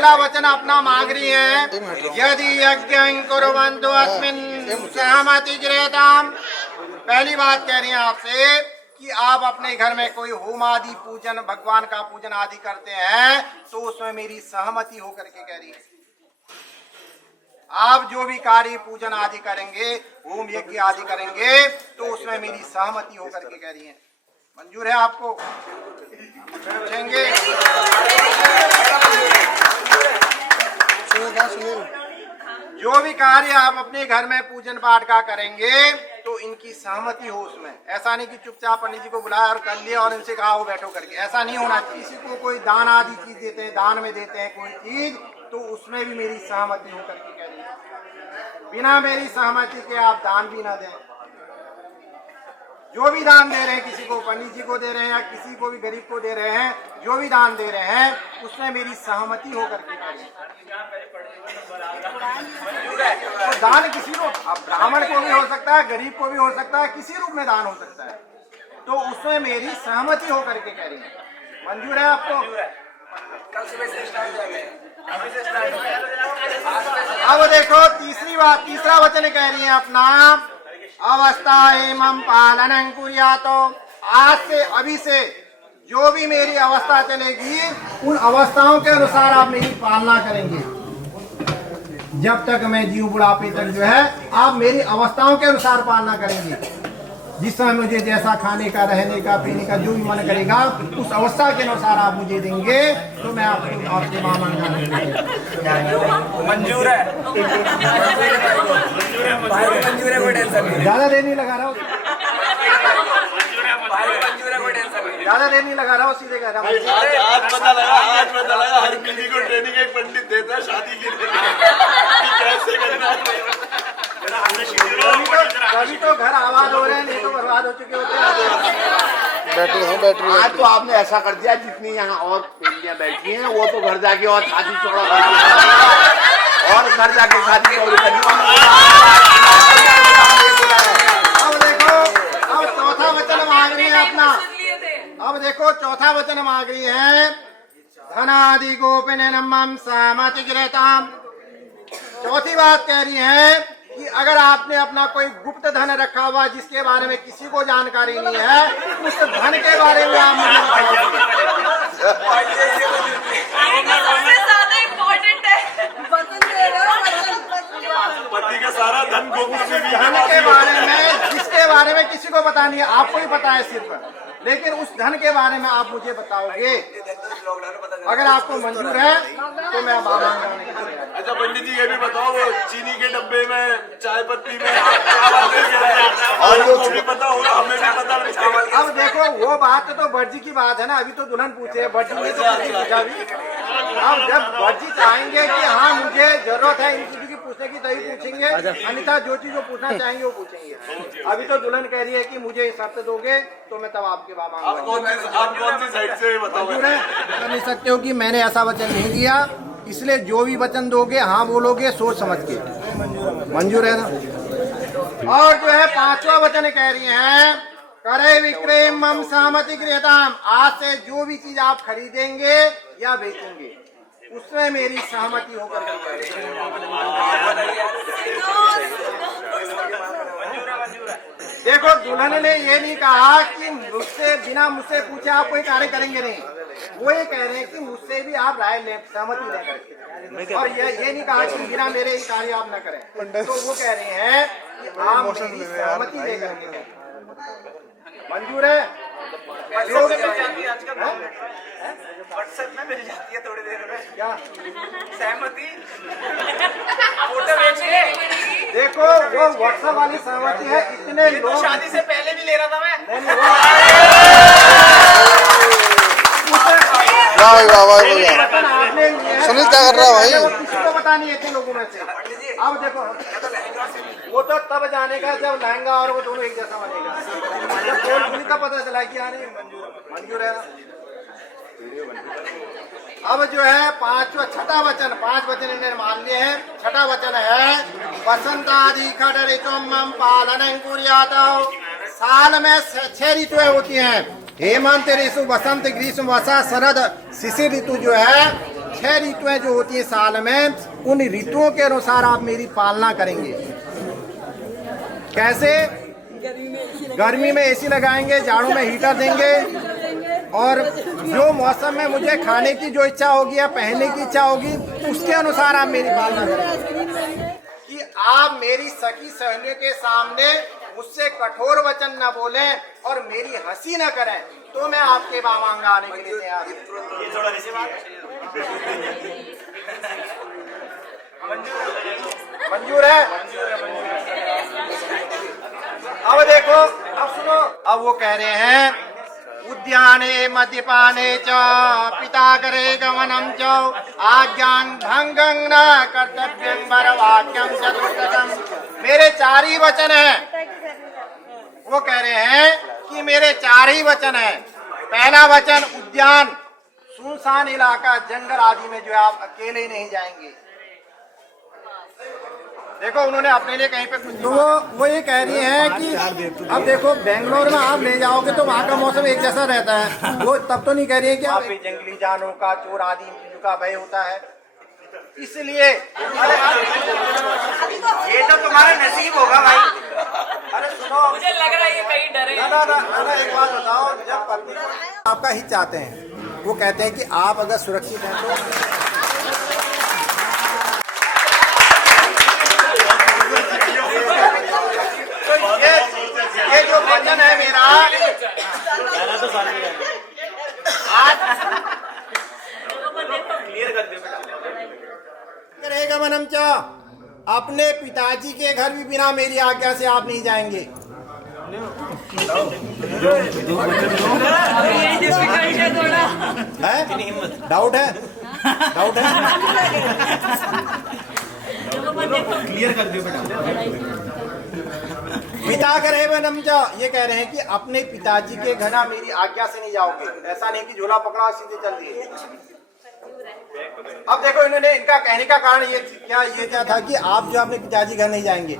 पहला वचन अपना मांग रही है, यदि यज्ञं कुर्वन्तु अस्मिन् सहमति गृह्यताम्। पहली बात कह रही हैं आपसे कि आप अपने घर में कोई होम आदि पूजन, भगवान का पूजन आदि करते हैं तो उसमें मेरी सहमति होकर के कह रही है। आप जो भी कार्य पूजन आदि करेंगे, होम यज्ञ आदि करेंगे तो उसमें मेरी सहमति होकर के कह रही है। मंजूर है आपको? पूछेंगे? जो भी कार्य आप अपने घर में पूजन पाठ का करेंगे तो इनकी सहमति हो उसमें। ऐसा नहीं कि चुपचाप पंडित जी को बुलाया और कर लिया और इनसे कहा वो बैठो करके, ऐसा नहीं होना चाहिए। किसी को कोई दान आदि चीज देते हैं, दान में देते हैं कोई चीज, तो उसमें भी मेरी सहमति होकर के कह रही है। बिना मेरी सहमति के आप दान भी ना दें। जो भी दान दे रहे हैं, किसी को पंडित जी को दे रहे हैं या किसी को भी गरीब को दे रहे हैं, जो भी दान दे रहे हैं उसमें मेरी सहमति होकर के कह रही है। तो दान किसी को, अब ब्राह्मण को भी हो सकता है, गरीब को भी हो सकता है, किसी रूप में दान हो सकता है, तो उसमें मेरी सहमति होकर के कह रही है। मंजूर है आपको? अब देखो तीसरी बात, तीसरा वचन कह रही है अपना, अवस्था एवं पालनं कुर्यातो। आज से, अभी से जो भी मेरी अवस्था चलेगी उन अवस्थाओं के अनुसार आप मेरी पालना करेंगे। जब तक मैं जीव बुढ़ापे तक जो है आप मेरी अवस्थाओं के अनुसार पालना करेंगे। जिस समय मुझे जैसा खाने का, रहने का, पीने का जो भी मन करेगा उस अवस्था के अनुसार आप मुझे देंगे तो मैं आपको आपके वहाँ मंजूर है। ज्यादा देर नहीं लगा रहा हूँ, ज्यादा देर नहीं लगा रहा हूँ, सीधे कह रहा हूँ। आज पता लगा हर किसी को ट्रेनिंग एक पंडित देता है शादी के लिए कैसे करना है। कभी तो घर आबाद हो रहे हैं, नहीं तो बर्बाद हो चुके होते हैं। बैटरी आज तो आपने ऐसा कर दिया, जितनी यहाँ और फैमिलियाँ बैठी हैं वो तो घर जाके और शादी चौड़ा और घर जाके शादी चौड़ी करनी। अब देखो, अब चौथा वचन मांग रही है अपना। अब देखो चौथा वचन मांग रही है, धनादि गोपनीयम सहमति गृह्यताम्। चौथी बात कह रही है कि अगर आपने अपना कोई गुप्त धन रखा हुआ जिसके बारे में किसी को जानकारी नहीं है, उस धन के बारे में आप मुझे पति का सारा धन गोपनीय धन के बारे में, जिसके बारे में किसी को पता नहीं है, आपको ही पता है सिर्फ, लेकिन उस धन के बारे में आप मुझे बताओगे। अगर आपको मंजूर है तो मैं बाबा। अच्छा पंडित जी ये भी बताओ, वो चीनी के डब्बे में, चाय पत्ती में और जो भी पता होगा हमें भी पता। अब देखो वो बात तो भटजी की बात है ना, अभी तो दुल्हन पूछे, भटजी ने तो पूछा भी। अब जब भटजी चाहेंगे कि हाँ मुझे जरूरत है इन चीजों की पूछने की, तभी पूछेंगे, अन्यथा जो चीज वो पूछना चाहेंगे वो पूछेंगे। अभी तो दुल्हन कह रही है कि मुझे शर्त दोगे तो मैं तब आपके बाबा। आप कौन सी साइड से बताओ? कर नहीं सकते हो कि मैंने ऐसा वचन नहीं दिया, इसलिए जो भी वचन दोगे हाँ बोलोगे सोच समझ के। मंजूर है ना? और जो है पांचवा वचन कह रही है, करे विक्रय मम सहमति गृह्यताम्। आज से जो भी चीज आप खरीदेंगे या बेचेंगे उसमें मेरी सहमति होकर देखो दुल्हन ने ये नहीं कहा कि मुझसे, बिना मुझसे पूछे आप कोई कार्य करेंगे नहीं। वो ये कह रहे हैं कि मुझसे भी आप राय ले, सहमति लेकर, और ये नहीं कहा कि बिना मेरे ही कार्य आप न करें। तो वो कह रहे हैं कि आप मेरी सहमति लेकर के। मंजूर है? व्हाट्सएप में मिल जाती है थोड़ी देर में क्या सहमति, फोटो बेचेंगे। देखो वो व्हाट्सएप वाली सहमति है। इतने लोग, शादी से पहले भी ले रहा था मैं। सुनील क्या कर रहा है भाई? किसी को पता नहीं है इतने लोगों में से। अब देखो वो तो तब जानेगा जब लहंगा और वो दोनों एक जैसा बनेगा, जब तब पता चला कि यार मंजूर है। अब जो है पांचवा, छठा वचन, 5 वचन इन्हें मान लिए हैं। छठा वचन है, बसंतादि खड ऋतुम पालनं कुर्यात्। साल में 6 ऋतुएं होती हैं, हेमंत ऋतु, बसंत, ग्रीष्म, वर्षा, शरद, शिशिर ऋतु जो है 6 ऋतुएं जो होती है साल में, उन ऋतुओं के अनुसार आप मेरी पालना करेंगे। कैसे? गर्मी में एसी लगाएंगे, जाड़ों में हीटर देंगे, और जो मौसम में मुझे खाने की जो इच्छा होगी या पहनने की इच्छा होगी उसके अनुसार आप मेरी पालना करेंगे। कि आप मेरी सखी सहेलियों के सामने मुझसे कठोर वचन न बोलें और मेरी हंसी न करें, तो मैं आपके बामांगा आने के लिए तैयार हूँ। मंजूर है? अब देखो, अब सुनो, अब वो कह रहे हैं उद्याने मद्यपाने च पिता करे गमनम च आज्ञां भंगं न कर्तव्यं वरवाक्यं चतुर्थकम्। मेरे 4 ही वचन हैं। वो कह रहे हैं कि मेरे 4 ही वचन हैं। पहला वचन, उद्यान, सुनसान इलाका, जंगल आदि में जो है आप अकेले नहीं जाएंगे। देखो उन्होंने अपने लिए कहीं पे कुछ, तो वो ये कह रही हैं कि अब देखो बेंगलोर में आप ले जाओगे तो वहाँ का मौसम एक जैसा रहता है, वो तब तो नहीं कह रही है कि आप जंगली जानवरों का, चोर आदि का भय होता है, इसलिए ये तो तुम्हारा नसीब होगा भाई। अरे सुनो, मुझे लग रहा है ये कहीं डरे। ना, एक बात बताओ, जब पत्नी आपका हित चाहते हैं, वो कहते हैं कि आप अगर सुरक्षित हैं तो ये जो वचन है मेरा क्लियर कर दे बेटा। रहेगा मनम च, अपने पिताजी के घर भी बिना मेरी आज्ञा से आप नहीं जाएंगे। है? डाउट है? डाउट है? क्लियर कर दो बेटा। पिता करे बनम जा, ये कह रहे हैं कि अपने पिताजी के घर मेरी आज्ञा से नहीं जाओगे। ऐसा नहीं कि झोला पकड़ा सीधे चल दिए। अब देखो इन्होंने, इनका कहने का कारण ये क्या था कि आप जो अपने पिताजी घर नहीं जाएंगे।